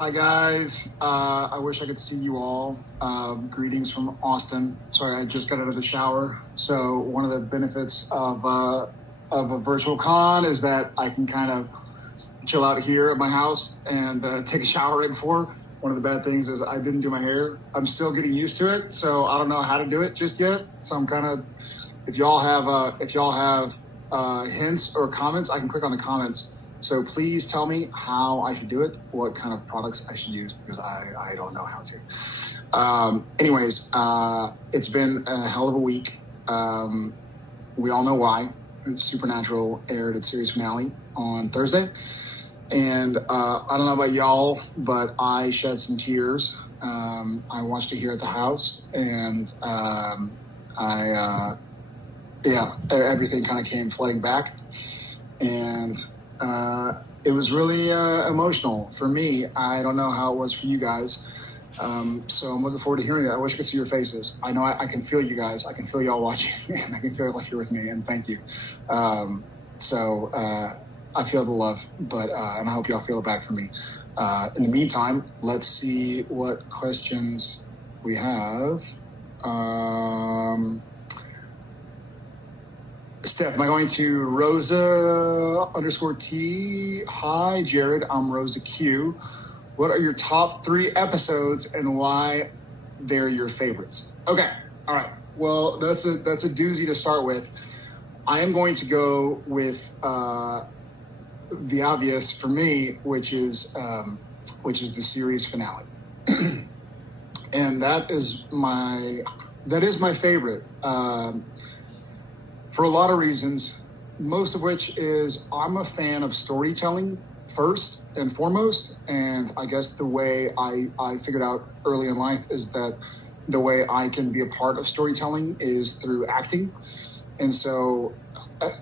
Hi guys, I wish I could see you all. Greetings from Austin. Sorry, I just got out of the shower. So one of the benefits of a virtual con is that I can kind of chill out here at my house and take a shower right before. One of the bad things is I didn't do my hair. I'm still getting used to it, so I don't know how to do it just yet. So I'm kind of, if y'all have hints or comments, I can click on the comments. So please tell me how I should do it, what kind of products I should use, because I don't know how to. Anyways, it's been a hell of a week. We all know why. Supernatural aired its series finale on Thursday. And I don't know about y'all, but I shed some tears. I watched it here at the house, and everything kind of came flooding back. And it was really emotional for me. I don't know how it was for you guys. So I'm looking forward to hearing it. I wish I could see your faces. I know I can feel you guys. I can feel y'all watching, and I can feel like you're with me, and thank you. I feel the love, but and I hope y'all feel it back for me. In the meantime, let's see what questions we have. Steph, am I going to Rosa_T? Hi, Jared. I'm Rosa Q. What are your top 3 episodes and why they're your favorites? Okay. All right. Well, that's a doozy to start with. I am going to go with the obvious for me, which is the series finale, and that is my favorite. For a lot of reasons, most of which is I'm a fan of storytelling first and foremost. And I guess the way I figured out early in life is that the way I can be a part of storytelling is through acting. And so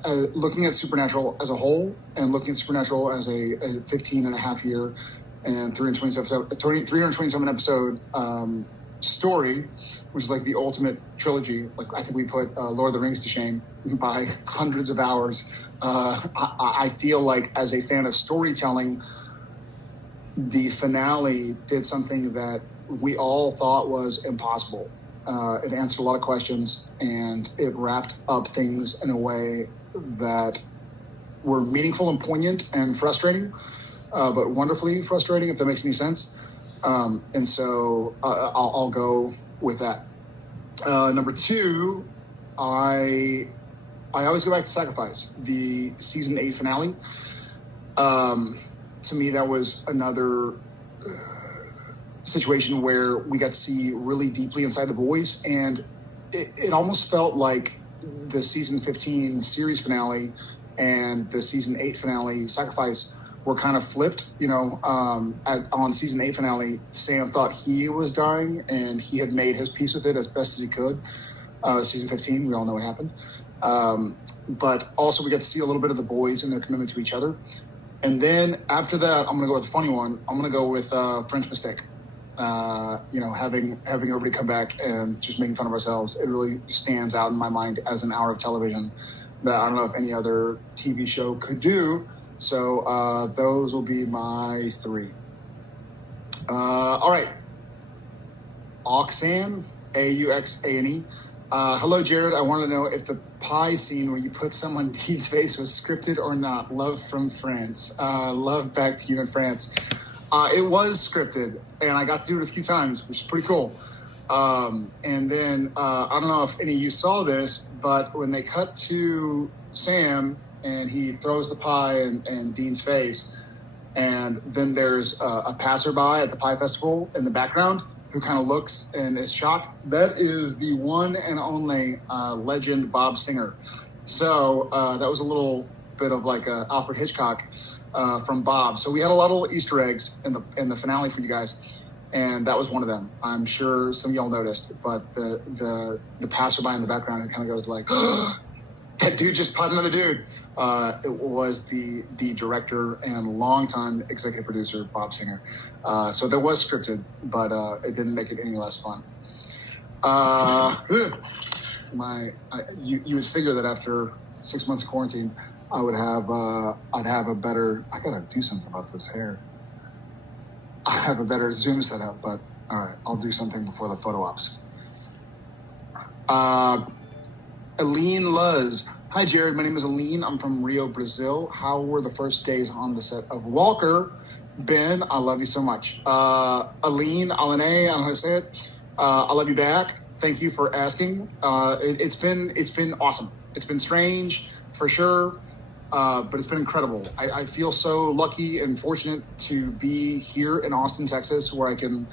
looking at Supernatural as a whole and looking at Supernatural as a 15 and a half year and 327 episode story, which is like the ultimate trilogy. Like I think we put Lord of the Rings to shame by hundreds of hours. I feel like as a fan of storytelling, the finale did something that we all thought was impossible. It answered a lot of questions, and it wrapped up things in a way that were meaningful and poignant and frustrating, but wonderfully frustrating, if that makes any sense. And so I'll go with that. Number 2, I always go back to Sacrifice, the season 8 finale. To me, that was another situation where we got to see really deeply inside the boys, and it almost felt like the season 15 series finale and the season 8 finale, Sacrifice, were kind of flipped. On season 8 finale, Sam thought he was dying, and he had made his peace with it as best as he could. Season 15, we all know what happened. But also we got to see a little bit of the boys and their commitment to each other. And then after that, I'm going to go with a funny one. I'm going to go with French Mistake. Having everybody come back and just making fun of ourselves, it really stands out in my mind as an hour of television that I don't know if any other TV show could do. So those will be my 3. All right. Auxane, Auxane. Hello, Jared. I want to know if the pie scene where you put someone in Dean's face was scripted or not. Love from France. Love back to you in France. It was scripted, and I got to do it a few times, which is pretty cool. And then I don't know if any of you saw this, but when they cut to Sam and he throws the pie in Dean's face, and then there's a passerby at the pie festival in the background who kind of looks and is shocked. That is the one and only legend Bob Singer. So that was a little bit of like Alfred Hitchcock from Bob. So we had a lot of little Easter eggs in the finale for you guys, and that was one of them. I'm sure some of y'all noticed, but the passerby in the background, it kind of goes like, oh, that dude just potted another dude. It was the director and longtime executive producer, Bob Singer. So that was scripted, but it didn't make it any less fun. You would figure that after 6 months of quarantine, I'd have a better. I gotta do something about this hair. I have a better Zoom setup, but all right, I'll do something before the photo ops. Aline Luz. Hi, Jared. My name is Aline. I'm from Rio, Brazil. How were the first days on the set of Walker? Ben, I love you so much. Aline, Alane, I don't know how to say it. I love you back. Thank you for asking. It's been awesome. It's been strange, for sure, but it's been incredible. I feel so lucky and fortunate to be here in Austin, Texas, where I can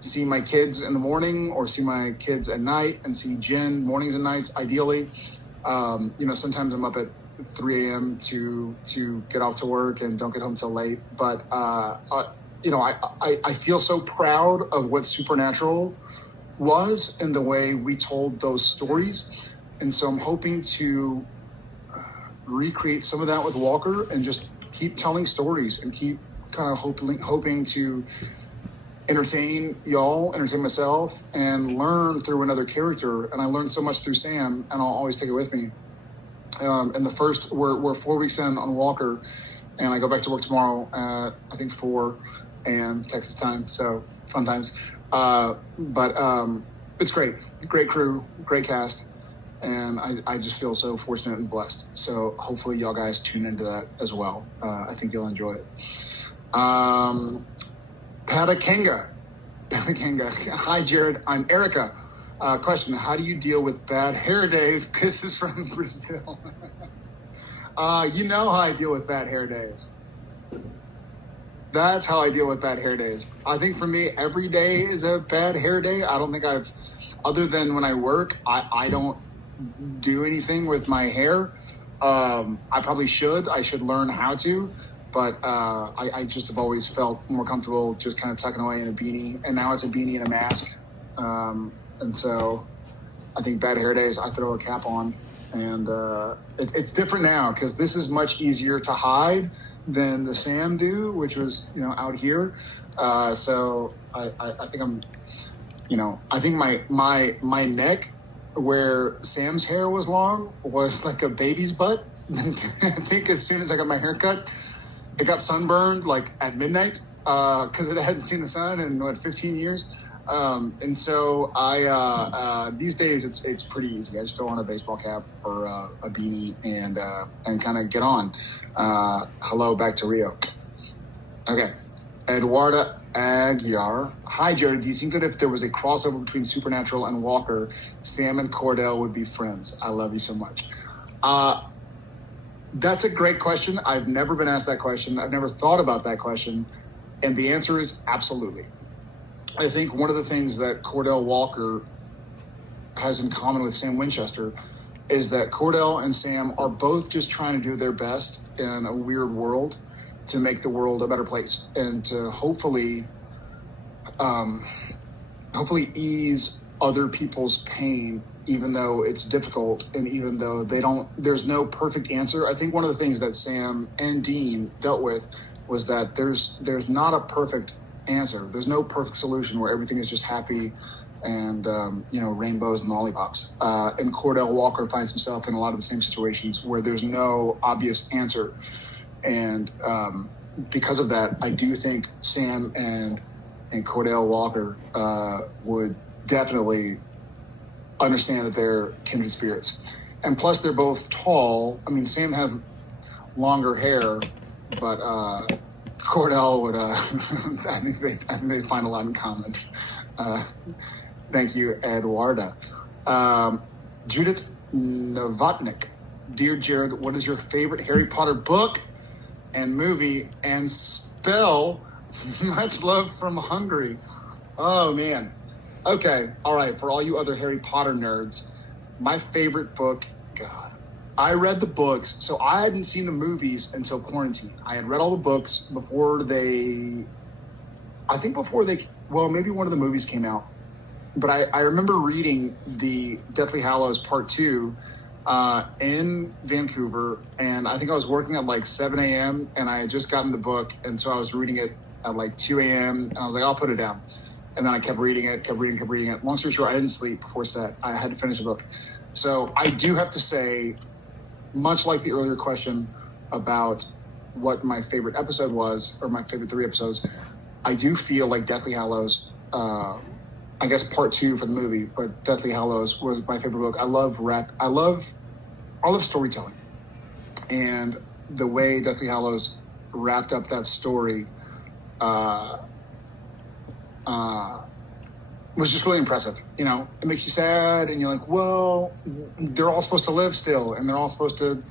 see my kids in the morning or see my kids at night and see Jen mornings and nights, ideally. Sometimes I'm up at 3 a.m. to get off to work and don't get home till late. But, I feel so proud of what Supernatural was and the way we told those stories. And so I'm hoping to recreate some of that with Walker and just keep telling stories and keep kind of hoping to entertain y'all, entertain myself, and learn through another character. And I learned so much through Sam, and I'll always take it with me. And we're 4 weeks in on Walker, and I go back to work tomorrow at, I think, 4 a.m. Texas time. So fun times. But it's great. Great crew, great cast. And I just feel so fortunate and blessed. So hopefully y'all guys tune into that as well. I think you'll enjoy it. Patakenga. Hi, Jared. I'm Erica. Question, how do you deal with bad hair days? Kisses from Brazil. You know how I deal with bad hair days. That's how I deal with bad hair days. I think for me, every day is a bad hair day. I don't think other than when I work, I don't do anything with my hair. I probably should. I should learn how to. But I just have always felt more comfortable just kind of tucking away in a beanie. And now it's a beanie and a mask. And so I think bad hair days, I throw a cap on. And it's different now because this is much easier to hide than the Sam do, which was, out here. So I think I think my neck where Sam's hair was long was like a baby's butt. I think as soon as I got my hair cut, it got sunburned like at midnight because it hadn't seen the sun in 15 years. And so I these days it's pretty easy. I just throw on a baseball cap or a beanie and kind of get on. Hello, back to Rio. Okay, Eduarda Aguiar. Hi, Jared. Do you think that if there was a crossover between Supernatural and Walker, Sam and Cordell would be friends? I love you so much. That's a great question. I've never been asked that question. I've never thought about that question. And the answer is absolutely. I think one of the things that Cordell Walker has in common with Sam Winchester is that Cordell and Sam are both just trying to do their best in a weird world to make the world a better place and to hopefully ease other people's pain, even though it's difficult and even though there's no perfect answer. I think one of the things that Sam and Dean dealt with was that there's not a perfect answer. There's no perfect solution where everything is just happy and, rainbows and lollipops. And Cordell Walker finds himself in a lot of the same situations where there's no obvious answer. And because of that, I do think Sam and Cordell Walker would definitely understand that they're kindred spirits. And plus, they're both tall. I mean, Sam has longer hair, but Cordell would, I think they find a lot in common. Thank you, Eduarda. Judith Novotnik. Dear Jared, what is your favorite Harry Potter book and movie and spell? Much love from Hungary. Oh, man. Okay. All right. For all you other Harry Potter nerds, my favorite book, God, I read the books. So I hadn't seen the movies until quarantine. I had read all the books before maybe one of the movies came out. But I remember reading the Deathly Hallows Part 2 in Vancouver. And I think I was working at like 7 a.m. and I had just gotten the book. And so I was reading it at like 2 a.m. and I was like, I'll put it down. And then I kept reading it. Long story short, I didn't sleep before set. I had to finish the book. So I do have to say, much like the earlier question about what my favorite episode was, or my favorite 3 episodes, I do feel like Deathly Hallows, I guess part 2 for the movie, but Deathly Hallows was my favorite book. I love storytelling, and the way Deathly Hallows wrapped up that story was just really impressive. It makes you sad, and you're like, well, they're all supposed to live still, and they're all supposed to,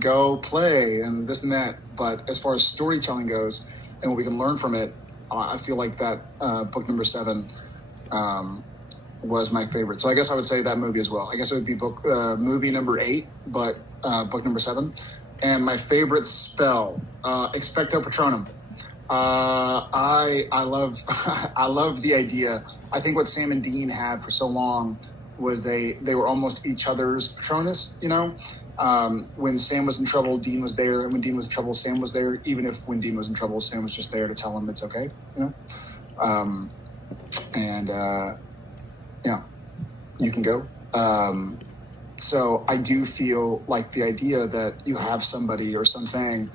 go play and this and that. But as far as storytelling goes and what we can learn from it, I feel like that book number 7 was my favorite. So I guess I would say that movie as well. I guess it would be movie number 8, but book number 7. And my favorite spell, Expecto Patronum. I love I love the idea. I think what Sam and Dean had for so long was they were almost each other's Patronus. When Sam was in trouble, Dean was there, and when Dean was in trouble, Sam was there. Even if when Dean was in trouble, Sam was just there to tell him it's okay. You can go. So I do feel like the idea that you have somebody or something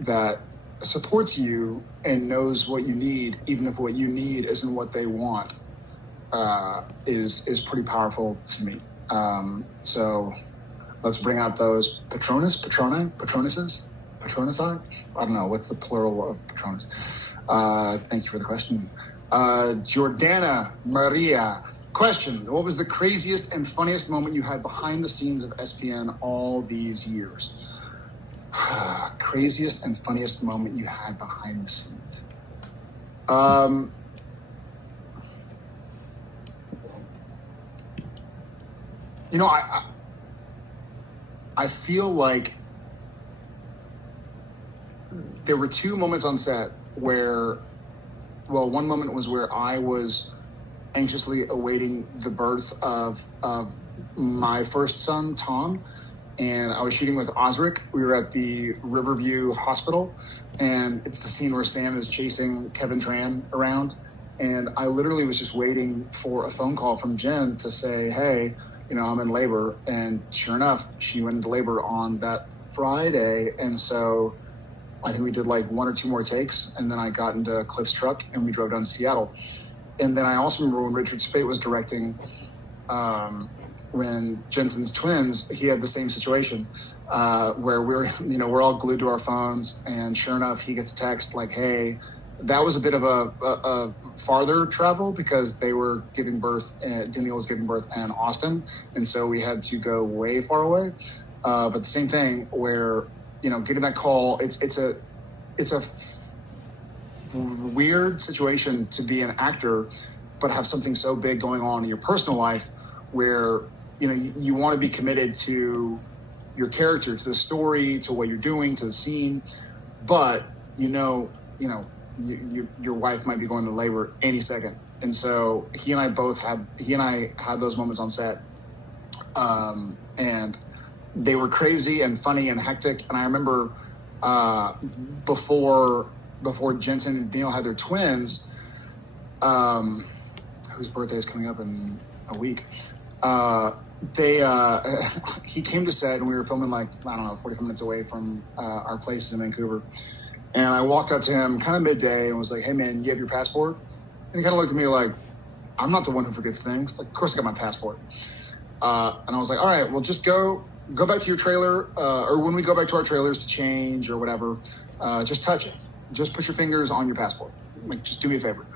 that supports you and knows what you need, even if what you need isn't what they want, is pretty powerful to me. So let's bring out those Patronuses? Patronusi? I don't know. What's the plural of Patronus? Thank you for the question. Jordana Maria. Question: what was the craziest and funniest moment you had behind the scenes of SPN all these years? Craziest and funniest moment you had behind the scenes. I feel like there were 2 moments on set where, one moment was where I was anxiously awaiting the birth of my first son, Tom, and I was shooting with Osric. We were at the Riverview Hospital, and it's the scene where Sam is chasing Kevin Tran around, and I literally was just waiting for a phone call from Jen to say, hey, I'm in labor, and sure enough, she went into labor on that Friday, and so I think we did like 1 or 2 more takes, and then I got into Cliff's truck, and we drove down to Seattle. And then I also remember when Richard Speight was directing, when Jensen's twins, he had the same situation where we're all glued to our phones, and sure enough, he gets a text like, "Hey," that was a bit of a farther travel because they were giving birth, Danielle was giving birth in Austin, and so we had to go way far away. But the same thing where getting that call, it's a weird situation to be an actor, but have something so big going on in your personal life where, you want to be committed to your character, to the story, to what you're doing, to the scene. But, your wife might be going to labor any second. And so he and I had those moments on set. And they were crazy and funny and hectic. And I remember, before Jensen and Neil had their twins, whose birthday is coming up in a week, he came to set, and we were filming 45 minutes away from our places in Vancouver. And I walked up to him kind of midday and was like, "Hey man, you have your passport?" And he kind of looked at me like, "I'm not the one who forgets things. Like, of course I got my passport." And I was like, "All right, well, just go back to your trailer, or when we go back to our trailers to change or whatever, just touch it. Just put your fingers on your passport. Like, just do me a favor."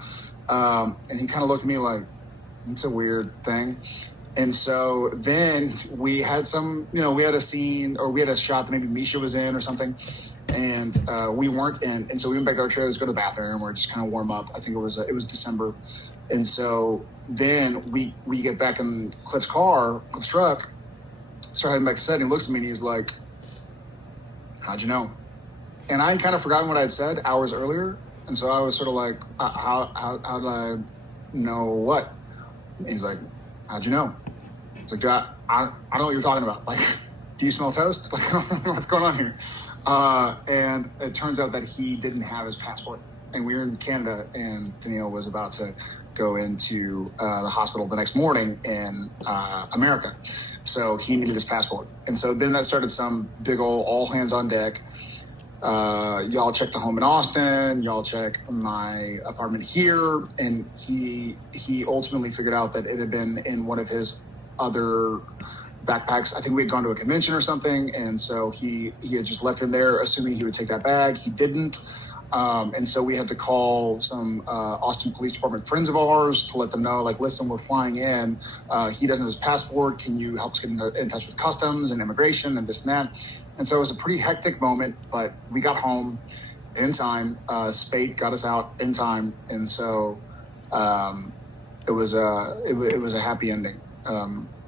And he kind of looked at me like, "It's a weird thing." And so then we had we had a scene, or we had a shot that maybe Misha was in or something, and we weren't in. And so we went back to our trailers, go to the bathroom, or just kind of warm up. I think it was December. And so then we get back in Cliff's truck, start heading back to set, and he looks at me and he's like, "How'd you know?" And I had kind of forgotten what I had said hours earlier. And so I was sort of like, how did I know what? And he's like, "How'd you know?" It's like, I don't know what you're talking about. Like, do you smell toast? Like, I don't know what's going on here. And it turns out that he didn't have his passport. And we were in Canada, and Danielle was about to go into the hospital the next morning in America. So he needed his passport. And so then that started some big old all hands on deck. y'all check the home in Austin, y'all check my apartment here. And he ultimately figured out that it had been in one of his other backpacks. I think we had gone to a convention or something, and so he had just left it there, assuming he would take that bag. He didn't, and so we had to call some Austin Police Department friends of ours to let them know, like, listen, we're flying in. He doesn't have his passport. Can you help us get in touch with customs and immigration and this and that? And so it was a pretty hectic moment, but we got home in time. Spade got us out in time, and so it was a happy ending.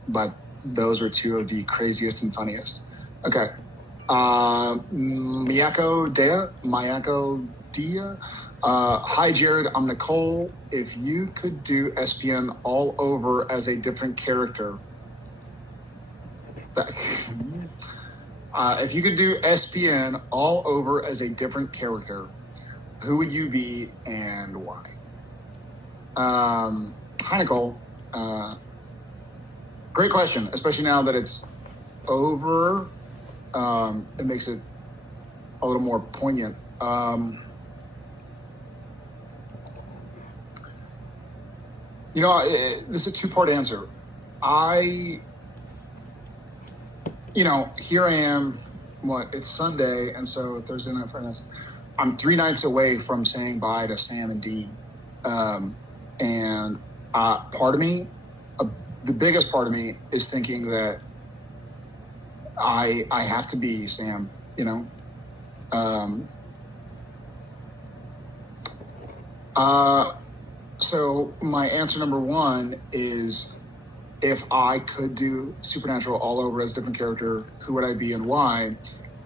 But those are two of the craziest and funniest. Okay. Miyako Dia. Hi, Jared. I'm Nicole. If you could do SPN all over as a different character, if you could do SPN all over as a different character, who would you be and why? Hi, Nicole. Great question, especially now that it's over. It makes it a little more poignant. This is a two-part answer. Here I am, it's Sunday, and so Thursday night, Friday night. I'm 3 nights away from saying bye to Sam and Dean. And part of me, the biggest part of me is thinking that I have to be Sam, So my answer number one is, if I could do Supernatural all over as a different character, who would I be and why?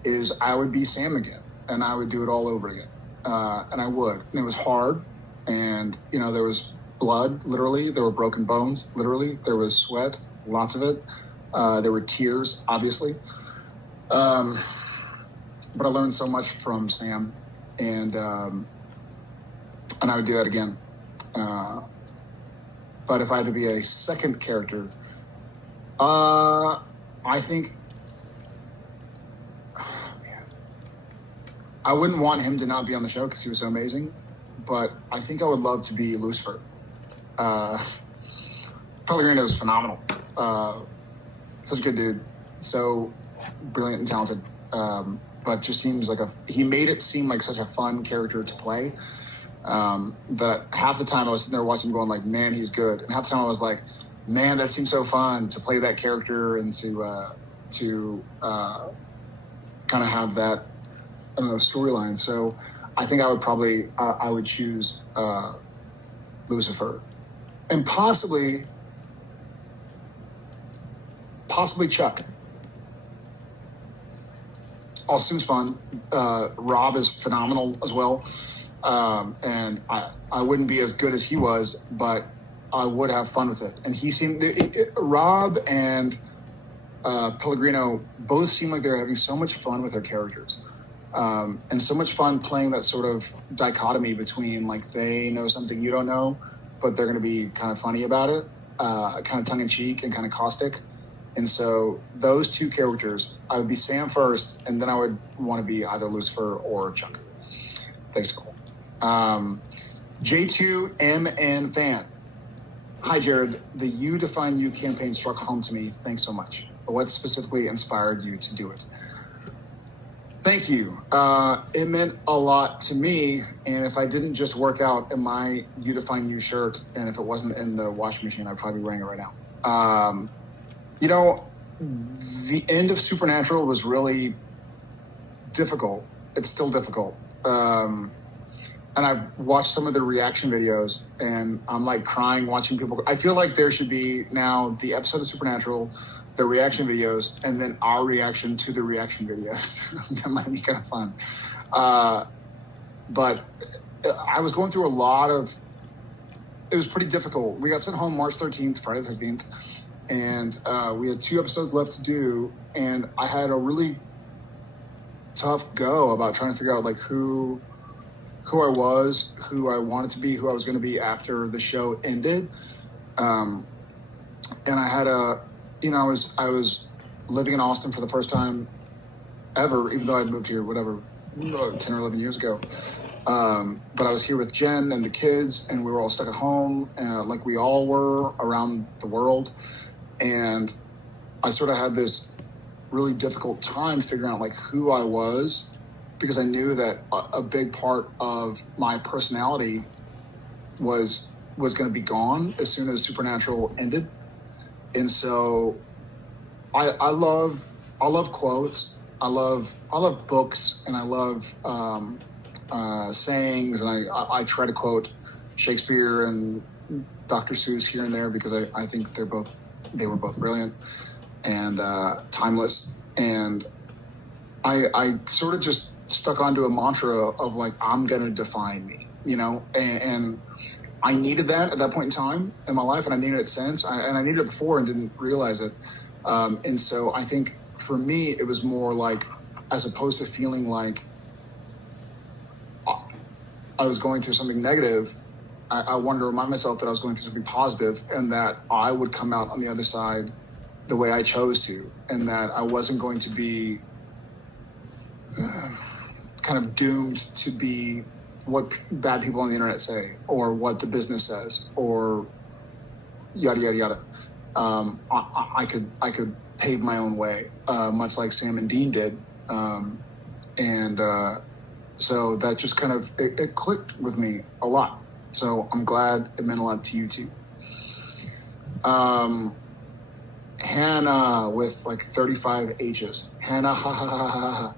Is I would be Sam again, and I would do it all over again. And I would. And it was hard, and, there was blood, literally. There were broken bones, literally. There was sweat, lots of it. There were tears, obviously. But I learned so much from Sam, and I would do that again. But if I had to be a second character, I think I wouldn't want him to not be on the show because he was so amazing. But I think I would love to be Lucifer. Pellegrino is phenomenal. Such a good dude. So brilliant and talented. But just seems like he made it seem like such a fun character to play. That half the time I was sitting there watching him going like, man, he's good. And half the time I was like, man, that seems so fun to play that character and to kind of have that, I don't know, storyline. So I think I would probably, I would choose Lucifer. And possibly Chuck. All seems fun. Rob is phenomenal as well. And I wouldn't be as good as he was, but I would have fun with it. And he seemed, Rob and Pellegrino both seem like they're having so much fun with their characters. And so much fun playing that sort of dichotomy between, like, they know something you don't know, but they're going to be kind of funny about it, kind of tongue-in-cheek and kind of caustic. And so those two characters, I would be Sam first, and then I would want to be either Lucifer or Chuck. Thanks, Cole. J2MN fan. Hi, Jared. The You Define You campaign struck home to me. Thanks so much. What specifically inspired you to do it? Thank you. It meant a lot to me. And if I didn't just work out in my You Define You shirt, and if it wasn't in the washing machine, I'd probably be wearing it right now. The end of Supernatural was really difficult. It's still difficult. And I've watched some of the reaction videos, and I'm like crying watching people. I feel like there should be now the episode of Supernatural, the reaction videos, and then our reaction to the reaction videos. That might be kind of fun. But I was going through it was pretty difficult. We got sent home March 13th, Friday the 13th, and we had 2 episodes left to do, and I had a really tough go about trying to figure out like who I was, who I wanted to be, who I was going to be after the show ended. And I had I was living in Austin for the first time ever, even though I'd moved here, whatever, 10 or 11 years ago. But I was here with Jen and the kids, and we were all stuck at home, like we all were around the world. And I sort of had this really difficult time figuring out like who I was, because I knew that a big part of my personality was going to be gone as soon as Supernatural ended. And so I love quotes. I love books, and I love sayings, and I try to quote Shakespeare and Dr. Seuss here and there, because I think they were both brilliant and timeless. And I sort of just stuck onto a mantra of like, I'm gonna define me, and I needed that at that point in time in my life, and I needed it since, and I needed it before and didn't realize it. And so I think for me, it was more like, as opposed to feeling like I was going through something negative, I wanted to remind myself that I was going through something positive, and that I would come out on the other side the way I chose to, and that I wasn't going to be kind of doomed to be what bad people on the internet say, or what the business says, or yada, yada, yada. I could pave my own way, much like Sam and Dean did. So that just kind of, it clicked with me a lot. So I'm glad it meant a lot to you too. Hannah with like 35 H's. Hannah, ha ha ha ha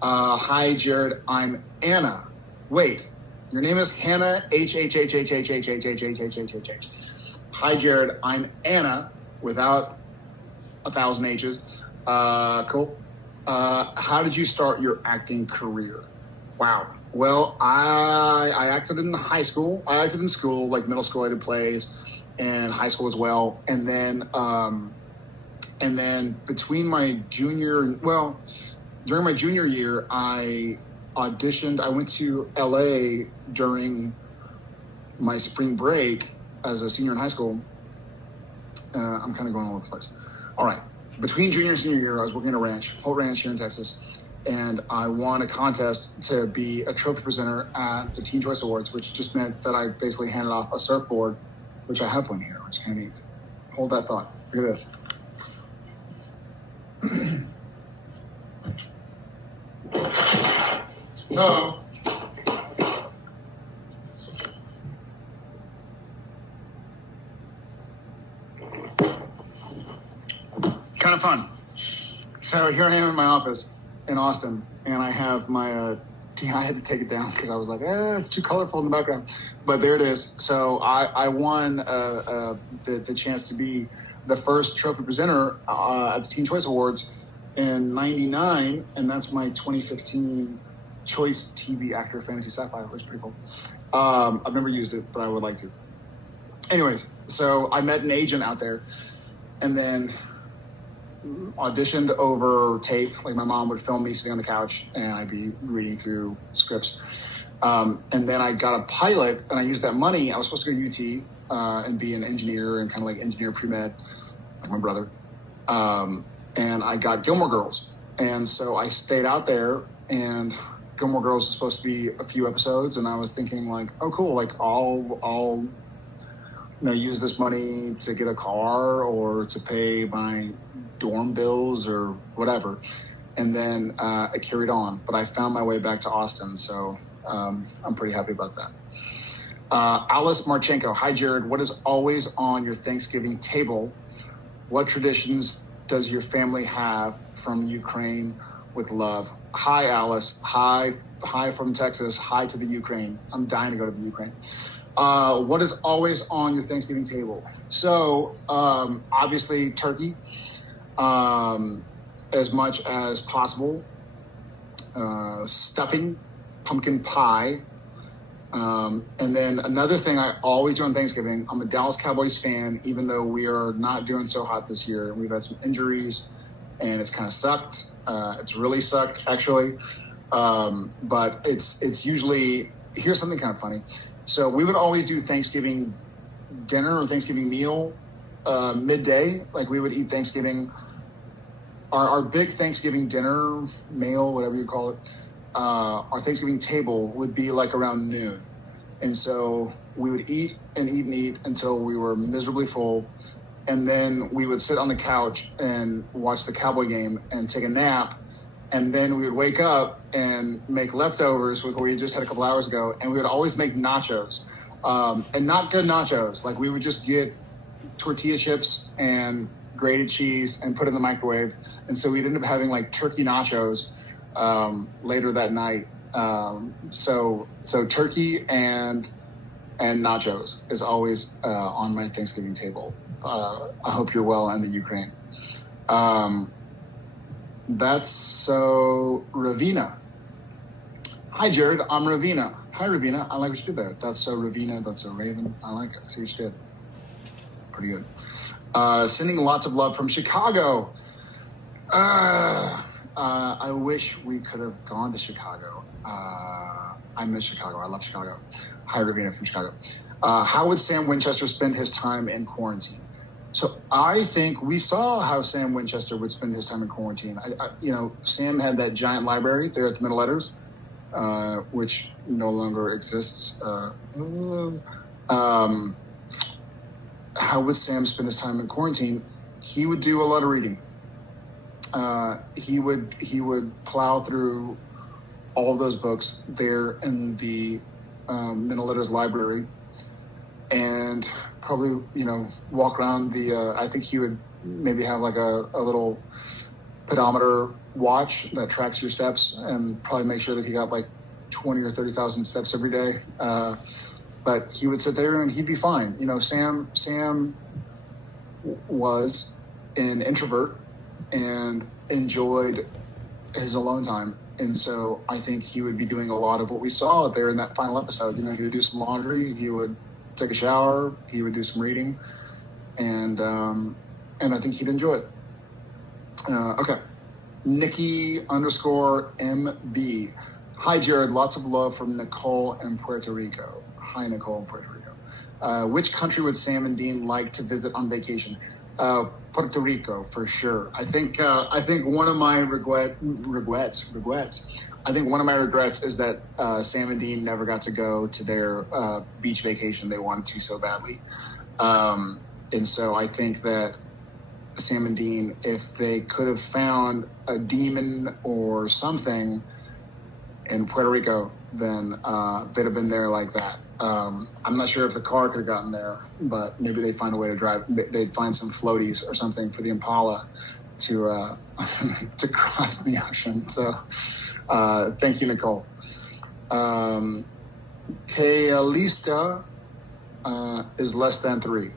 ha. Hi, Jared, I'm Anna. Wait, your name is Hannah, H. Hi, Jared, I'm Anna, without 1,000 H's. Cool. How did you start your acting career? Wow. Well, I acted in high school. I acted in school, like middle school I did plays, and high school as well. And then during my junior year, I auditioned. I went to LA during my spring break as a senior in high school. I'm kind of going all over the place. All right. Between junior and senior year, I was working at a ranch, Holt Ranch here in Texas, and I won a contest to be a trophy presenter at the Teen Choice Awards, which just meant that I basically handed off a surfboard, which I have one here, which is kind of neat. Hold that thought. Look at this. So, kind of fun. So here I am in my office in Austin, and I have my, I had to take it down because I was like, it's too colorful in the background. But there it is. So I won the chance to be the first trophy presenter at the Teen Choice Awards in '99, and that's my 2015 Choice TV Actor Fantasy Sci-Fi, which is pretty cool. I've never used it, but I would like to. Anyways, so I met an agent out there, and then auditioned over tape. Like my mom would film me sitting on the couch, and I'd be reading through scripts. And then I got a pilot, and I used that money. I was supposed to go to UT and be an engineer and kind of like engineer pre-med, like my brother. And I got Gilmore Girls. And so I stayed out there, and Gilmore Girls is supposed to be a few episodes. And I was thinking like, oh, cool. Like I'll use this money to get a car or to pay my dorm bills or whatever. And then it carried on, but I found my way back to Austin. So I'm pretty happy about that. Alice Marchenko. Hi, Jared. What is always on your Thanksgiving table? What traditions does your family have from Ukraine with love? Hi, Alice. Hi from Texas. Hi to the Ukraine. I'm dying to go to the Ukraine. What is always on your Thanksgiving table? So obviously turkey, as much as possible. Stuffing, pumpkin pie. And then another thing I always do on Thanksgiving, I'm a Dallas Cowboys fan, even though we are not doing so hot this year. We've had some injuries, and it's kind of sucked. It's really sucked, actually. But it's usually, here's something kind of funny. So we would always do Thanksgiving dinner or Thanksgiving meal midday. Like we would eat Thanksgiving, our big Thanksgiving dinner, meal, whatever you call it, our Thanksgiving table would be like around noon. And so we would eat and eat and eat until we were miserably full. And then we would sit on the couch and watch the Cowboy game and take a nap. And then we would wake up and make leftovers with what we had just had a couple hours ago. And we would always make nachos, and not good nachos. Like we would just get tortilla chips and grated cheese and put it in the microwave. And so we'd end up having like turkey nachos later that night. So turkey and nachos is always on my Thanksgiving table. I hope you're well in the Ukraine. That's so Ravina. Hi, Jared. I'm Ravina. Hi, Ravina. I like what you did there. That's so Ravina. That's so Raven. I like it. See what you did. Pretty good. Sending lots of love from Chicago. I wish we could have gone to Chicago. I miss Chicago. I love Chicago. Hi, Ravina from Chicago. How would Sam Winchester spend his time in quarantine? So I think we saw how Sam Winchester would spend his time in quarantine. Sam had that giant library there at the Middle Letters, which no longer exists. How would Sam spend his time in quarantine? He would do a lot of reading. He would plow through all of those books there in the Middle Letters library, and probably walk around the. I think he would maybe have like a little pedometer watch that tracks your steps, and probably make sure that he got like 20 or 30,000 steps every day. But he would sit there and he'd be fine. Sam was an introvert and enjoyed his alone time. And so I think he would be doing a lot of what we saw there in that final episode. He would do some laundry, he would take a shower, he would do some reading, and I think he'd enjoy it. Okay. Nikki_MB. Hi, Jared. Lots of love from Nicole in Puerto Rico. Hi, Nicole in Puerto Rico. Which country would Sam and Dean like to visit on vacation? Puerto Rico, for sure. I think one of my regrets. I think one of my regrets is that Sam and Dean never got to go to their beach vacation they wanted to so badly. And so I think that Sam and Dean, if they could have found a demon or something in Puerto Rico, then they'd have been there like that. I'm not sure if the car could have gotten there, but maybe they'd find a way to drive. They'd find some floaties or something for the Impala to to cross the ocean. So thank you, Nicole. Kaelista is less than 3.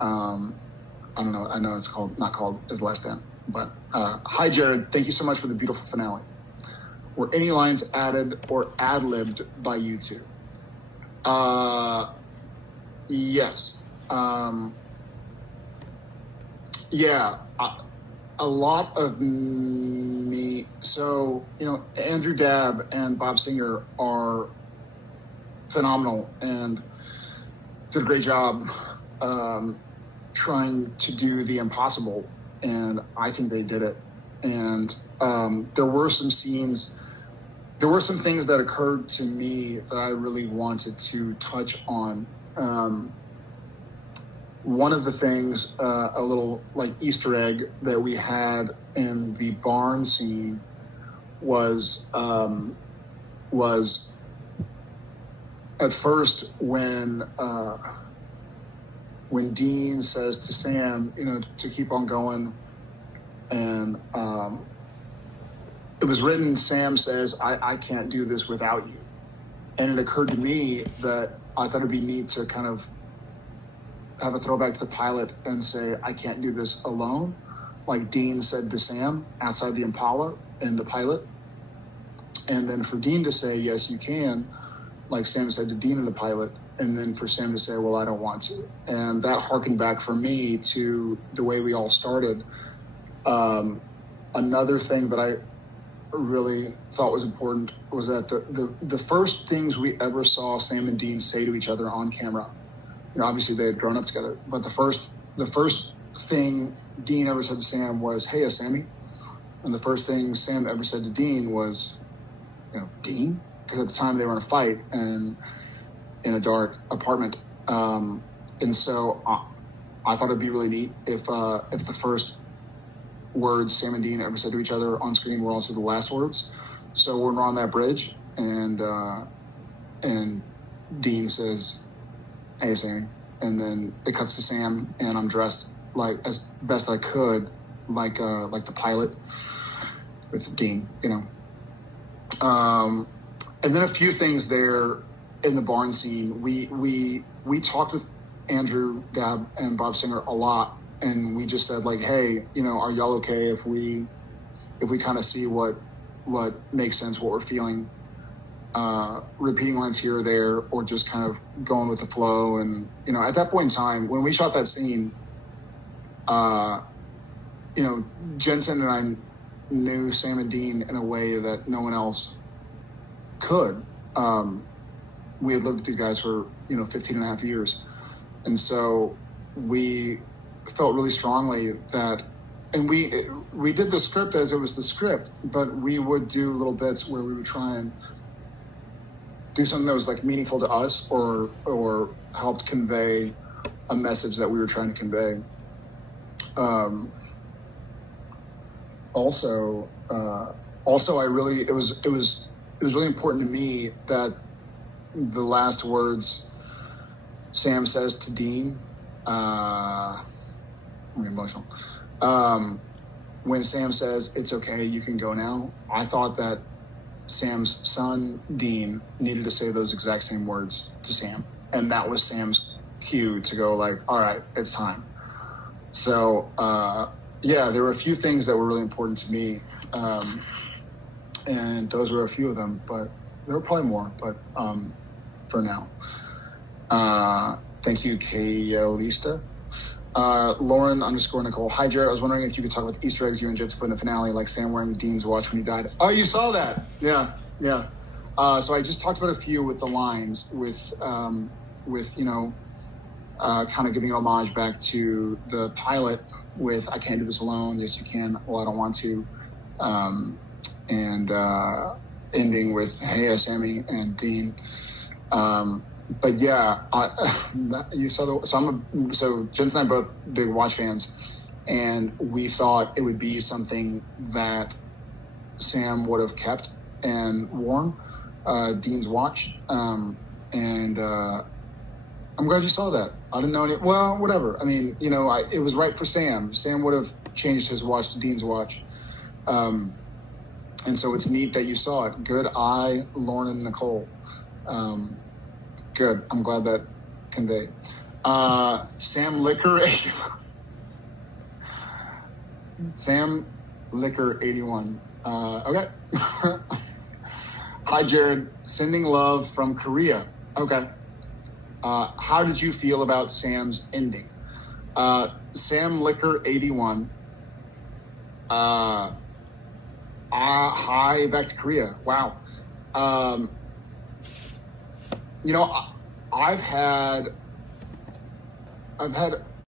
I don't know. I know it's not called is less than. But hi, Jared. Thank you so much for the beautiful finale. Were any lines added or ad-libbed by you two? Yes. Yeah. A lot of me. So, Andrew Dabb and Bob Singer are phenomenal and did a great job trying to do the impossible. And I think they did it. And there were some scenes. There were some things that occurred to me that I really wanted to touch on. One of the things, a little like Easter egg that we had in the barn scene was at first when Dean says to Sam, to keep on going, and it was written, Sam says, I can't do this without you. And it occurred to me that I thought it'd be neat to kind of have a throwback to the pilot and say, I can't do this alone. Like Dean said to Sam outside the Impala in the pilot. And then for Dean to say, yes, you can, like Sam said to Dean in the pilot. And then for Sam to say, well, I don't want to. And that harkened back for me to the way we all started. Another thing that I really thought was important was that the first things we ever saw Sam and Dean say to each other on camera, obviously they had grown up together, but the first thing Dean ever said to Sam was, hey, Sammy. And the first thing Sam ever said to Dean was, Dean, because at the time they were in a fight and in a dark apartment. And so I thought it'd be really neat if the first words Sam and Dean ever said to each other on screen were also the last words. So when we're on that bridge and Dean says, "Hey, Sam," and then it cuts to Sam and I'm dressed like as best I could, like the pilot with Dean, and then a few things there in the barn scene. We talked with Andrew, Gab, and Bob Singer a lot, and we just said like, "Hey, are y'all okay if we kind of see what makes sense, what we're feeling, repeating lines here or there, or just kind of going with the flow?" And at that point in time, when we shot that scene, Jensen and I knew Sam and Dean in a way that no one else could. We had lived with these guys for 15 and a half years, and so we felt really strongly that, and we did the script as it was the script, but we would do little bits where we would try and do something that was like meaningful to us or helped convey a message that we were trying to convey. Also, it was really important to me that the last words Sam says to Dean, I'm emotional. When Sam says, "It's okay, you can go now," I thought that Sam's son, Dean, needed to say those exact same words to Sam. And that was Sam's cue to go like, "All right, it's time." So, there were a few things that were really important to me. And those were a few of them, but there were probably more, but for now. Thank you, Kaylista. Lauren _Nicole. Hi, Jared. I was wondering if you could talk about the Easter eggs you and Jensen put in the finale, like Sam wearing Dean's watch when he died. Oh, you saw that? Yeah. So I just talked about a few with the lines, with kind of giving homage back to the pilot with "I can't do this alone. Yes, you can. Well, I don't want to." And ending with "Hey, Sammy and Dean." But yeah, you saw so Jensen and I both big watch fans, and we thought it would be something that Sam would have kept and worn, Dean's watch. And I'm glad you saw that. I didn't know any. Well, whatever. I mean, it was right for Sam. Sam would have changed his watch to Dean's watch. And so it's neat that you saw it. Good eye, Lauren and Nicole. Good. I'm glad that conveyed. Sam Liquor. Sam Liquor 81. Okay. Hi, Jared. Sending love from Korea. Okay. How did you feel about Sam's ending? Sam Liquor 81. Hi, back to Korea. Wow. I've had